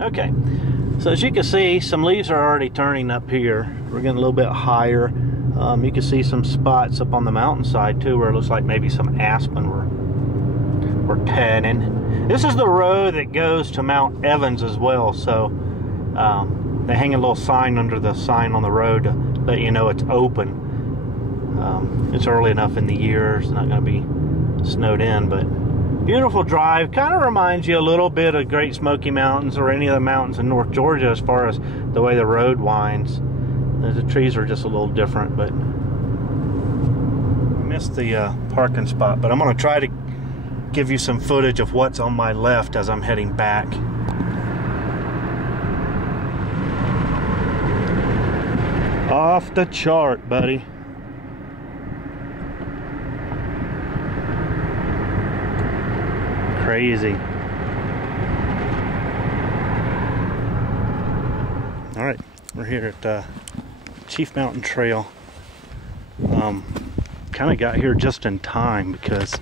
Okay, so as you can see, some leaves are already turning up here. We're getting a little bit higher. You can see some spots up on the mountainside too, where it looks like maybe some aspen were tanning. This is the road that goes to Mount Evans as well, so they hang a little sign under the sign on the road to let you know it's open. It's early enough in the year, it's not going to be snowed in, but beautiful drive. Kind of reminds you a little bit of Great Smoky Mountains or any of the mountains in North Georgia as far as the way the road winds. The trees are just a little different, but I missed the parking spot, but I'm going to try to give you some footage of what's on my left as I'm heading back. Off the chart, buddy. Crazy. All right, we're here at Chief Mountain Trail. Kind of got here just in time because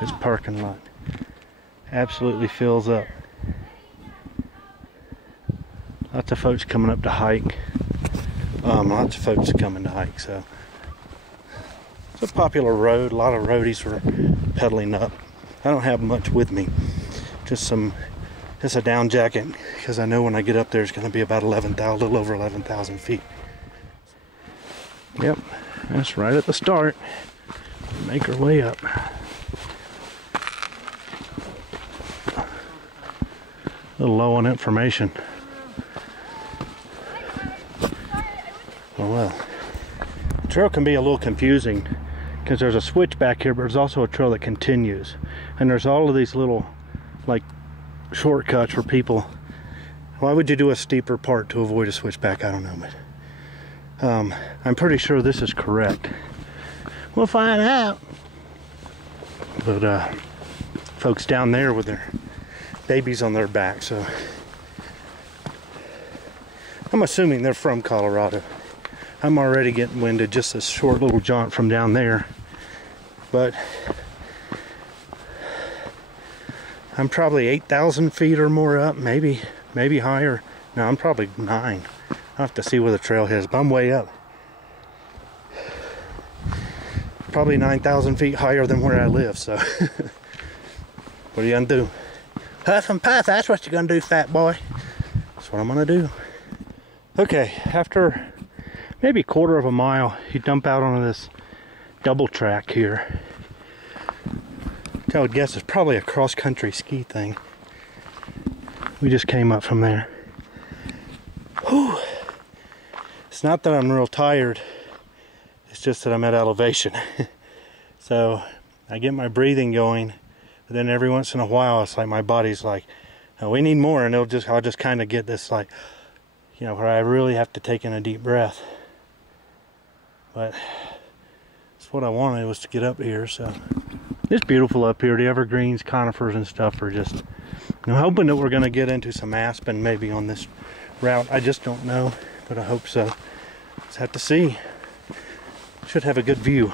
this parking lot absolutely fills up. Lots of folks coming up to hike. Lots of folks coming to hike, so it's a popular road. A lot of roadies were pedaling up. I don't have much with me, just a down jacket, because I know when I get up there it's going to be about a little over 11,000 feet. Yep, that's right at the start. Make our way up. A little low on information. Oh well. The trail can be a little confusing because there's a switch back here, but there's also a trail that continues. And there's all of these little, like, shortcuts for people. Why would you do a steeper part to avoid a switchback? I don't know, but I'm pretty sure this is correct. We'll find out. But folks down there with their babies on their back, so I'm assuming they're from Colorado. I'm already getting winded just a short little jaunt from down there, but I'm probably 8,000 feet or more up, maybe higher. No, I'm probably 9. I'll have to see where the trail is, but I'm way up. Probably 9,000 feet higher than where I live, so what are you gonna do? Huff and puff, that's what you're gonna do, fat boy. That's what I'm gonna do. Okay, after maybe a quarter of a mile, you dump out onto this double track here. I would guess it's probably a cross-country ski thing. We just came up from there. Whew. It's not that I'm real tired, it's just that I'm at elevation. So I get my breathing going, but then every once in a while it's like my body's like, oh, we need more, and I'll just kind of get this, like, you know, where I really have to take in a deep breath. But that's what I wanted, was to get up here. So it's beautiful up here. The evergreens, conifers and stuff are just, I'm hoping that we're going to get into some aspen maybe on this route. I just don't know, but I hope so. Let's have to see. Should have a good view.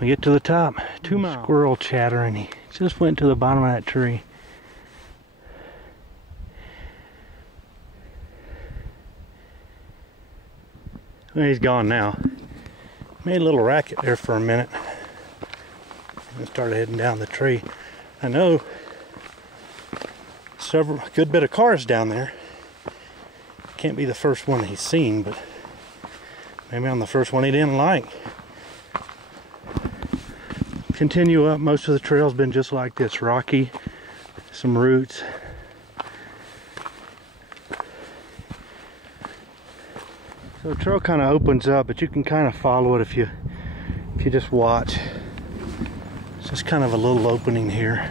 We get to the top. 2 miles. Squirrel chattering. He just went to the bottom of that tree. Well, he's gone now. Made a little racket there for a minute and started heading down the tree. I know a good bit of cars down there. Can't be the first one he's seen, but maybe I'm the first one he didn't like. Continue up. Most of the trail's been just like this, rocky, some roots. So the trail kind of opens up, but you can kind of follow it if you just watch. It's just kind of a little opening here.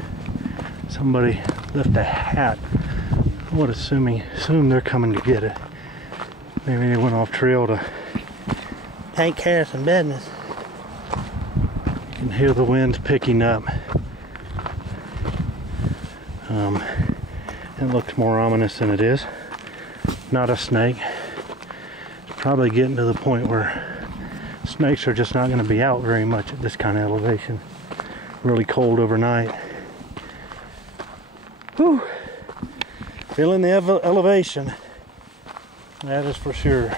Somebody left a hat. I would assume they're coming to get it. Maybe they went off trail to take care of some business. You can hear the winds picking up. It looks more ominous than it is. Not a snake. Probably getting to the point where snakes are just not going to be out very much at this kind of elevation. Really cold overnight. Whew. Feeling the elevation, that is for sure.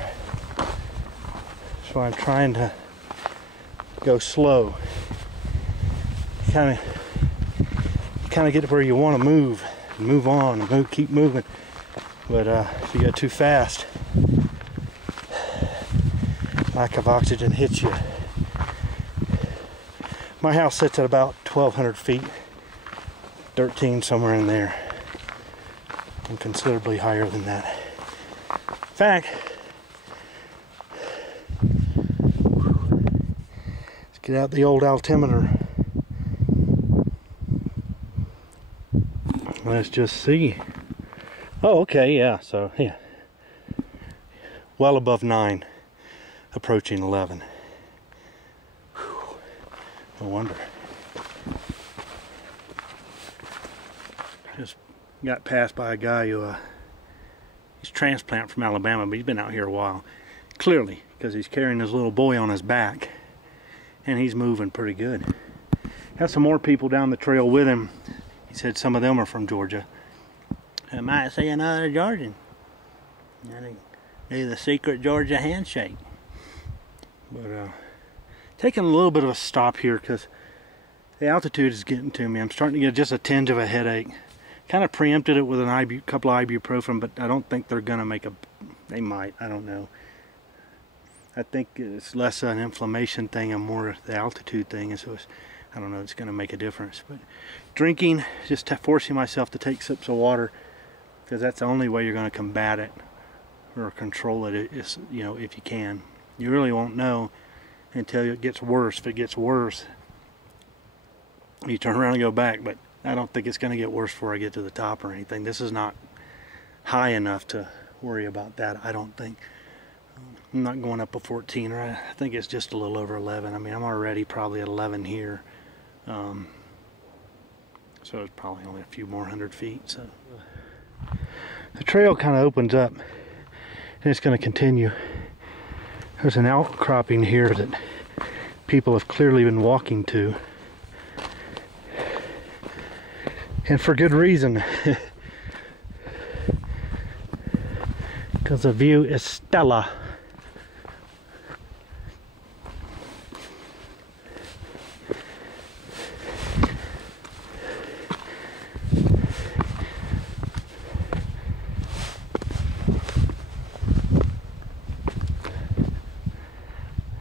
So I'm trying to go slow. Kind of get to where you want to move on, and keep moving. But if you go too fast, lack of oxygen hits you. My house sits at about 1,200 feet, 13 somewhere in there. I'm considerably higher than that. In fact, let's get out the old altimeter. Let's just see. Oh, okay, yeah, so yeah. Well above 9, approaching 11. Whew. No wonder. Just got passed by a guy who, he's transplant from Alabama, but he's been out here a while. Clearly, because he's carrying his little boy on his back. And he's moving pretty good. Have some more people down the trail with him. He said some of them are from Georgia. I might see another Georgian. And do the secret Georgia handshake. But taking a little bit of a stop here because the altitude is getting to me. I'm starting to get just a tinge of a headache. Kind of preempted it with a couple of ibuprofen, but I don't think they're gonna make a. They might. I don't know. I think it's less an inflammation thing and more the altitude thing, and so it's, I don't know. It's gonna make a difference. But drinking, just forcing myself to take sips of water, because that's the only way you're gonna combat it or control it. Is, you know, if you can. You really won't know until it gets worse. If it gets worse, you turn around and go back, but I don't think it's going to get worse before I get to the top or anything. This is not high enough to worry about that, I don't think. I'm not going up a 14, right? I think it's just a little over 11. I mean, I'm already probably at 11 here. So it's probably only a few more 100 feet. So the trail kind of opens up, and it's going to continue. There's an outcropping here that people have clearly been walking to. And for good reason. Because the view is stellar.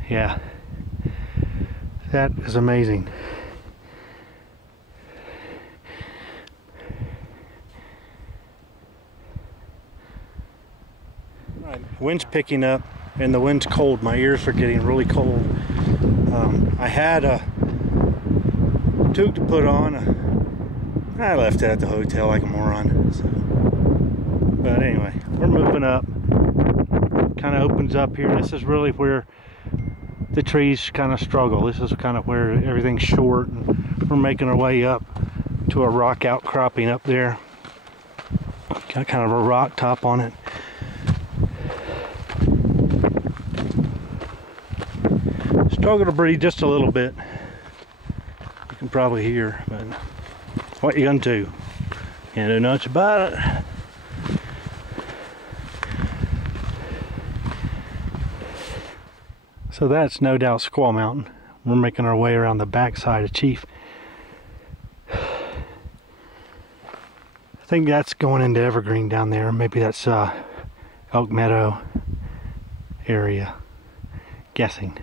Yeah, that is amazing. Right, wind's picking up and the wind's cold. My ears are getting really cold. I had a toque to put on. I left it at the hotel like a moron. So. But anyway, we're moving up. Kind of opens up here. This is really where the trees kind of struggle. This is kind of where everything's short, and we're making our way up to a rock outcropping up there. Got kind of a rock top on it. Struggle to breathe just a little bit. You can probably hear, but what you gonna do? Can't do much about it. So that's no doubt Squaw Mountain. We're making our way around the backside of Chief. I think that's going into Evergreen down there. Maybe that's Elk Meadow area. Guessing.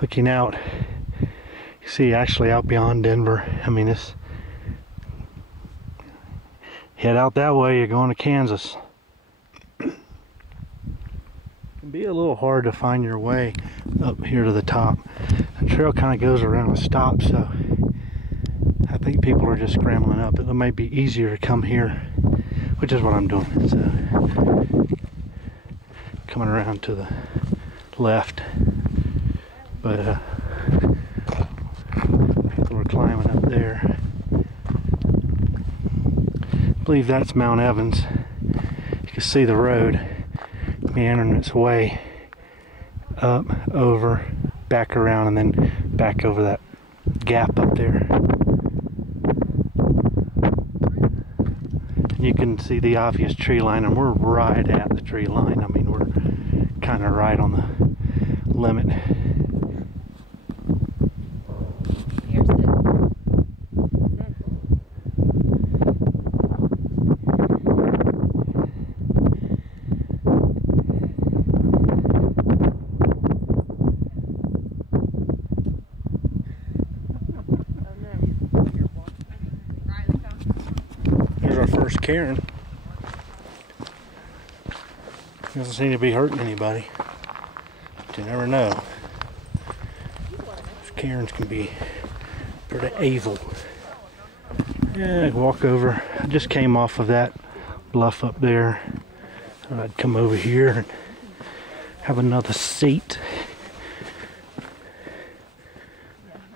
Looking out, you see actually out beyond Denver. I mean, this. Head out that way, you're going to Kansas. Be a little hard to find your way up here to the top. The trail kind of goes around and stops, so I think people are just scrambling up. It might be easier to come here, which is what I'm doing. So coming around to the left, but people are climbing up there. I believe that's Mount Evans. You can see the road meandering its way up, over, back around, and then back over that gap up there. And you can see the obvious tree line, and we're right at the tree line. I mean, we're kind of right on the limit. There's our first Karen. Doesn't seem to be hurting anybody. But you never know. Karens can be pretty evil. Yeah, walk over. I just came off of that bluff up there. Thought I'd come over here and have another seat.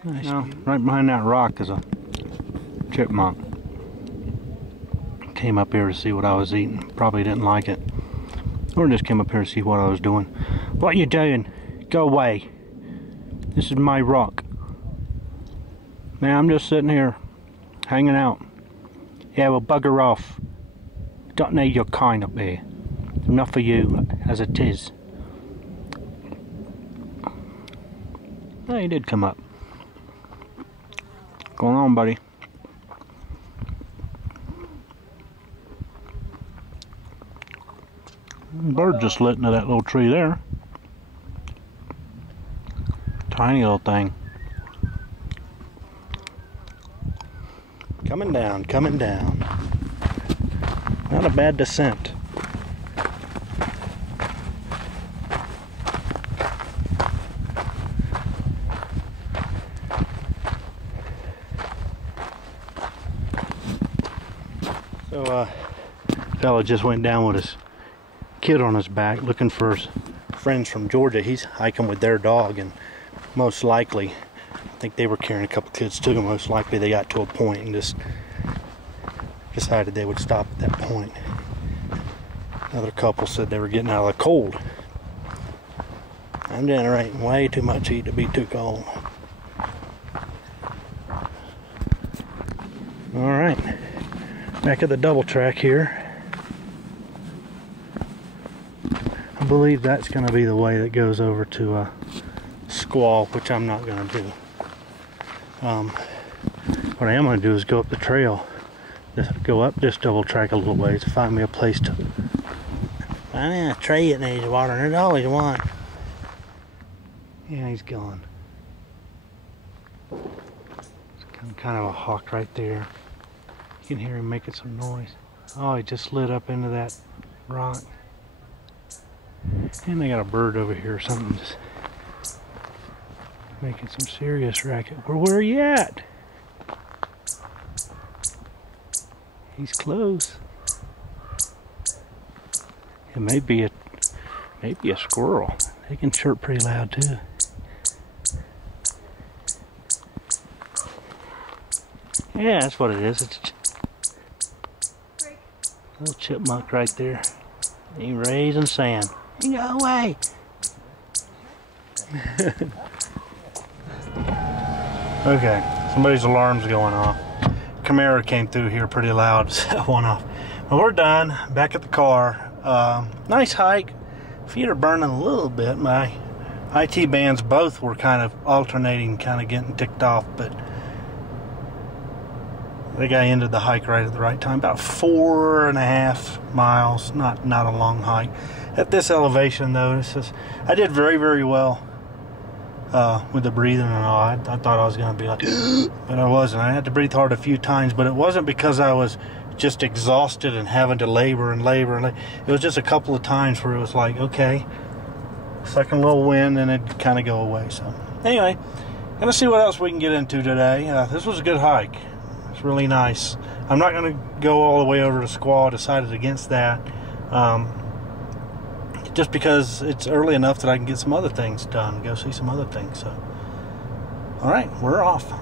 Nice. Now, right behind that rock is a chipmunk. Came up here to see what I was eating. Probably didn't like it. Or just came up here to see what I was doing. What are you doing? Go away. This is my rock. Man, I'm just sitting here, hanging out. Yeah, well, bugger off. Don't need your kind up here. Enough for you, as it is. Oh, he did come up. What's going on, buddy? Bird just lit into that little tree there. Tiny little thing. Coming down, coming down. Not a bad descent. So, fella just went down with his kid on his back looking for his friends from Georgia. He's hiking with their dog, and most likely, I think they were carrying a couple kids too. Most likely they got to a point and just decided they would stop at that point. Another couple said they were getting out of the cold. I'm generating way too much heat to be too cold. Alright, back at the double track here. I believe that's going to be the way that goes over to Squaw, which I'm not going to do. What I am going to do is go up the trail, just go up this double track a little ways to find me a place to find a tree that needs water. There's always one. Yeah, he's gone. There's kind of a hawk right there. You can hear him making some noise. Oh, he just slid up into that rock. And they got a bird over here or something just making some serious racket. Where are you at? He's close. It may be a squirrel. They can chirp pretty loud too. Yeah, that's what it is. It's a little chipmunk right there. He raising sand. You go away. Okay, somebody's alarm's going off. Camaro came through here pretty loud, set one off. Well, we're done. Back at the car. Nice hike. Feet are burning a little bit. My IT bands both were kind of alternating, kind of getting ticked off, but the guy ended the hike right at the right time. About 4.5 miles. Not a long hike. At this elevation, though, I did very, very well with the breathing and all. I thought I was going to be like, but I wasn't. I had to breathe hard a few times, but it wasn't because I was just exhausted and having to labor and labor. It was just a couple of times where it was like, okay, second little wind, and it'd kind of go away. So anyway, gonna see what else we can get into today. This was a good hike. It's really nice. I'm not going to go all the way over to Squaw. I decided against that. Just because it's early enough that I can get some other things done, go see some other things. So, all right, we're off.